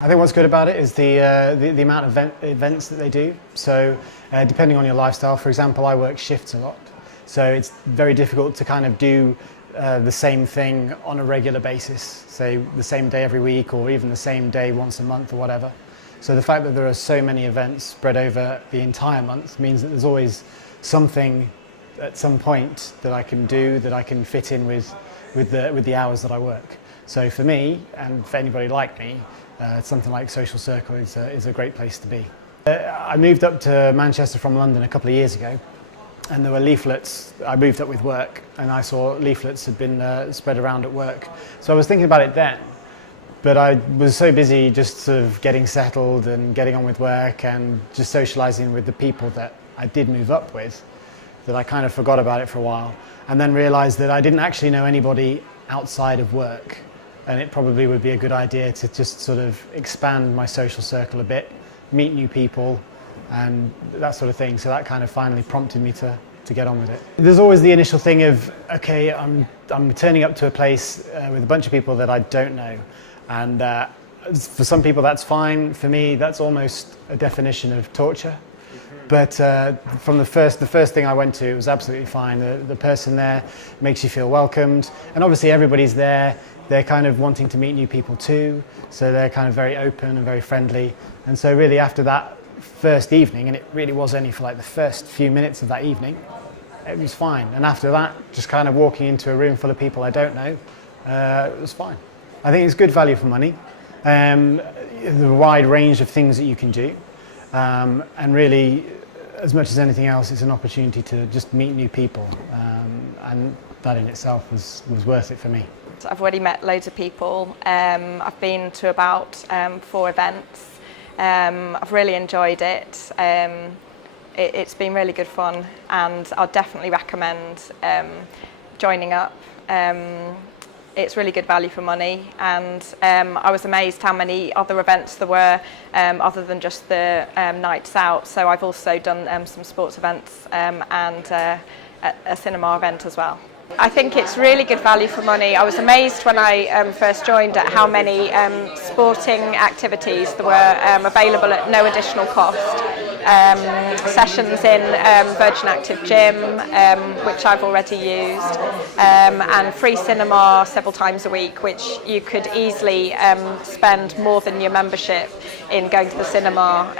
I think what's good about it is the amount of events that they do. So depending on your lifestyle, for example, I work shifts a lot. So it's very difficult to kind of do the same thing on a regular basis, say the same day every week or even the same day once a month or whatever. So the fact that there are so many events spread over the entire month means that there's always something at some point that I can do, that I can fit in with the hours that I work. So for me, and for anybody like me, something like Social Circle is a great place to be. I moved up to Manchester from London a couple of years ago, and there were leaflets. I moved up with work, and I saw leaflets had been spread around at work. So I was thinking about it then, but I was so busy just sort of getting settled and getting on with work and just socialising with the people that I did move up with, that I kind of forgot about it for a while, and then realised that I didn't actually know anybody outside of work. And it probably would be a good idea to just sort of expand my social circle a bit, meet new people and that sort of thing. So that kind of finally prompted me to get on with it. There's always the initial thing of, okay, I'm turning up to a place with a bunch of people that I don't know. And for some people that's fine. For me, that's almost a definition of torture. But from the first thing I went to, it was absolutely fine. The person there makes you feel welcomed. And obviously everybody's there. They're kind of wanting to meet new people too, so they're kind of very open and very friendly. And so really after that first evening, and it really was only for like the first few minutes of that evening, it was fine. And after that, just kind of walking into a room full of people I don't know, it was fine. I think it's good value for money, the wide range of things that you can do, and really, as much as anything else, it's an opportunity to just meet new people, and that in itself was worth it for me. I've already met loads of people. I've been to about 4 events. I've really enjoyed it. It's been really good fun, and I'll definitely recommend joining up. It's really good value for money, and I was amazed how many other events there were other than just the nights out. So I've also done some sports events and a cinema event as well. I think it's really good value for money. I was amazed when I first joined at how many sporting activities there were available at no additional cost. Sessions in Virgin Active Gym, which I've already used, and free cinema several times a week, which you could easily spend more than your membership in going to the cinema,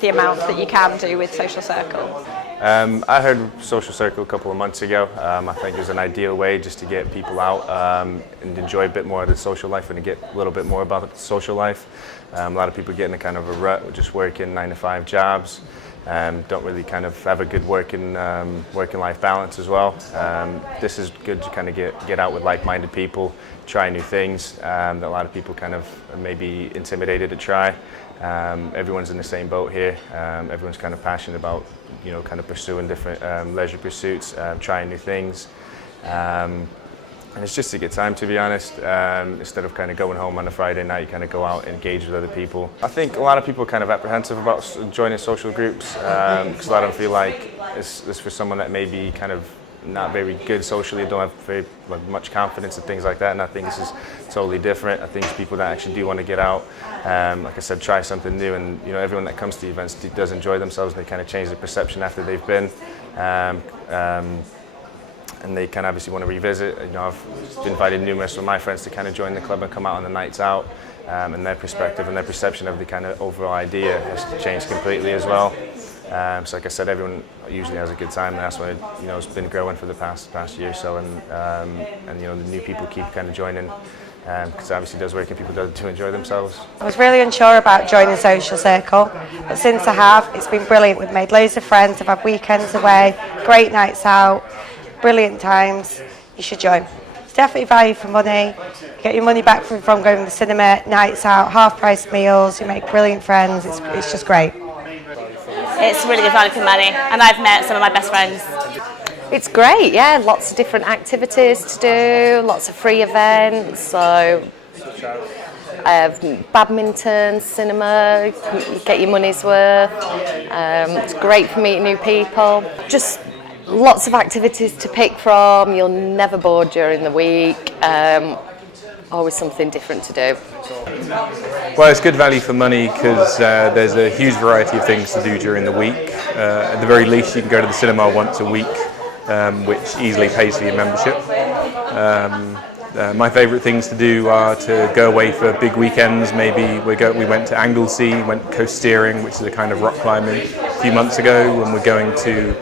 the amount that you can do with Social Circle. I heard Social Circle a couple of months ago. I think it was an ideal way just to get people out and enjoy a bit more of the social life and to get a little bit more about the social life. A lot of people get in a kind of a rut, just working 9-to-5 jobs, don't really kind of have a good working life balance as well. This is good to kind of get out with like-minded people, try new things that a lot of people kind of may be intimidated to try. Everyone's in the same boat here. Everyone's kind of passionate about, kind of pursuing different leisure pursuits, trying new things. And it's just a good time, to be honest. Instead of kind of going home on a Friday night, you kind of go out and engage with other people. I think a lot of people are kind of apprehensive about joining social groups because a lot of them feel like it's for someone that may be kind of not very good socially, don't have very much confidence and things like that, and I think this is totally different. I think it's people that actually do want to get out, like I said, try something new, and everyone that comes to the events does enjoy themselves, and they kind of change their perception after they've been, and they kind of obviously want to revisit. I've invited numerous of my friends to kind of join the club and come out on the nights out, and their perspective and their perception of the kind of overall idea has changed completely as well. So like I said, everyone usually has a good time, and that's why it's been growing for the past year or so, and the new people keep kind of joining because obviously it does work and people do enjoy themselves. I was really unsure about joining Social Circle, but since I have, it's been brilliant. We've made loads of friends, I've had weekends away, great nights out, brilliant times. You should join. It's definitely value for money. You get your money back from going to the cinema, nights out, half-price meals, you make brilliant friends. It's just great. It's really good value for money, and I've met some of my best friends. It's great, yeah, lots of different activities to do, lots of free events, so badminton, cinema, you get your money's worth. It's great for meeting new people. Just lots of activities to pick from, you're never bored during the week. always something different to do. Well, it's good value for money because there's a huge variety of things to do during the week. At the very least, you can go to the cinema once a week, which easily pays for your membership. My favourite things to do are to go away for big weekends. Maybe we went to Anglesey, went coast steering, which is a kind of rock climbing, a few months ago, and we're going to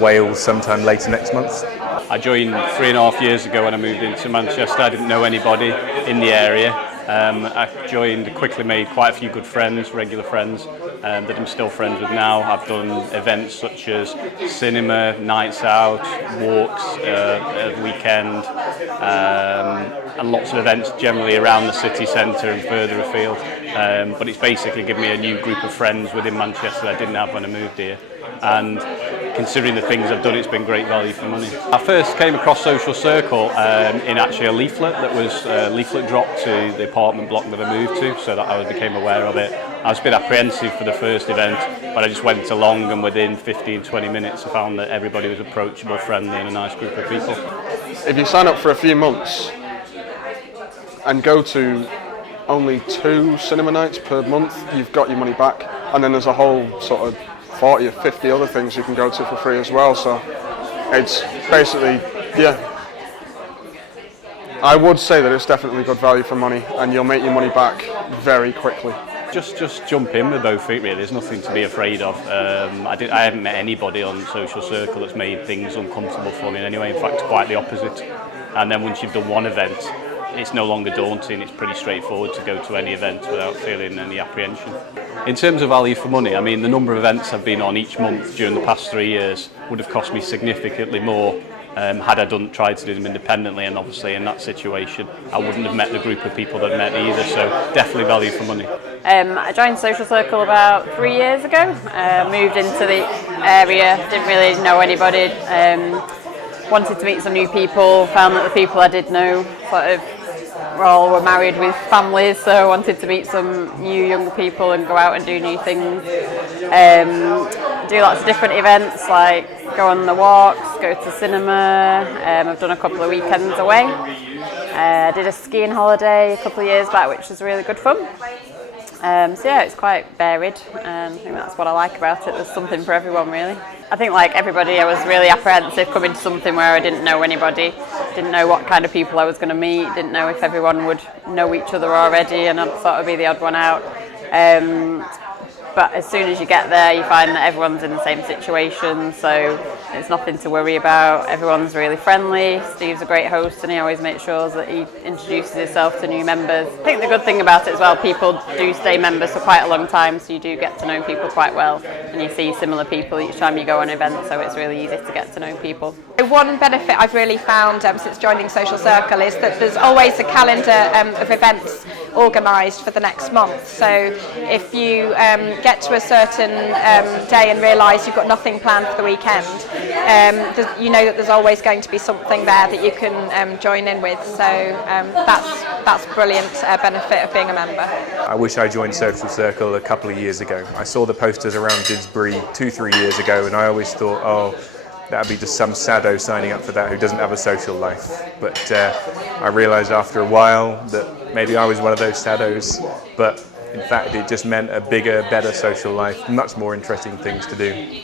Wales sometime later next month. I joined 3.5 years ago when I moved into Manchester. I didn't know anybody in the area. I joined, quickly made quite a few good friends, regular friends, that I'm still friends with now. I've done events such as cinema, nights out, walks at the weekend, and lots of events generally around the city centre and further afield. But it's basically given me a new group of friends within Manchester I didn't have when I moved here. And considering the things I've done, it's been great value for money. I first came across Social Circle in actually a leaflet that was leaflet dropped to the apartment block that I moved to, so that I became aware of it. I was a bit apprehensive for the first event, but I just went along, and within 15-20 minutes I found that everybody was approachable, friendly and a nice group of people. If you sign up for a few months and go to only 2 cinema nights per month, you've got your money back, and then there's a whole sort of 40 or 50 other things you can go to for free as well, so it's basically, yeah, I would say that it's definitely good value for money, and you'll make your money back very quickly. Just jump in with both feet really, there's nothing to be afraid of. I haven't met anybody on Social Circle that's made things uncomfortable for me in any way, in fact quite the opposite. And then once you've done one event, it's no longer daunting, it's pretty straightforward to go to any event without feeling any apprehension. In terms of value for money, I mean the number of events I've been on each month during the past 3 years would have cost me significantly more had I tried to do them independently, and obviously in that situation I wouldn't have met the group of people that I met either, so definitely value for money. I joined Social Circle about 3 years ago, moved into the area, didn't really know anybody, wanted to meet some new people, found that the people I did know sort of all were married with families, so I wanted to meet some new young people and go out and do new things. Do lots of different events, like go on the walks, go to cinema. I've done a couple of weekends away. I did a skiing holiday a couple of years back, which was really good fun. So yeah, it's quite varied. I think that's what I like about it. There's something for everyone, really. I think like everybody, I was really apprehensive coming to something where I didn't know anybody, didn't know what kind of people I was going to meet, didn't know if everyone would know each other already, and I'd sort of be the odd one out. But as soon as you get there, you find that everyone's in the same situation, so it's nothing to worry about. Everyone's really friendly. Steve's a great host, and he always makes sure that he introduces himself to new members. I think the good thing about it as well, people do stay members for quite a long time, so you do get to know people quite well, and you see similar people each time you go on an event, so it's really easy to get to know people. One benefit I've really found since joining Social Circle is that there's always a calendar of events organised for the next month. So if you get to a certain day and realise you've got nothing planned for the weekend, you know that there's always going to be something there that you can join in with. So that's a brilliant benefit of being a member. I wish I joined Social Circle a couple of years ago. I saw the posters around Didsbury 2-3 years ago, and I always thought, oh, that'd be just some sado signing up for that who doesn't have a social life. But I realised after a while that maybe I was one of those sados, but in fact it just meant a bigger, better social life, much more interesting things to do.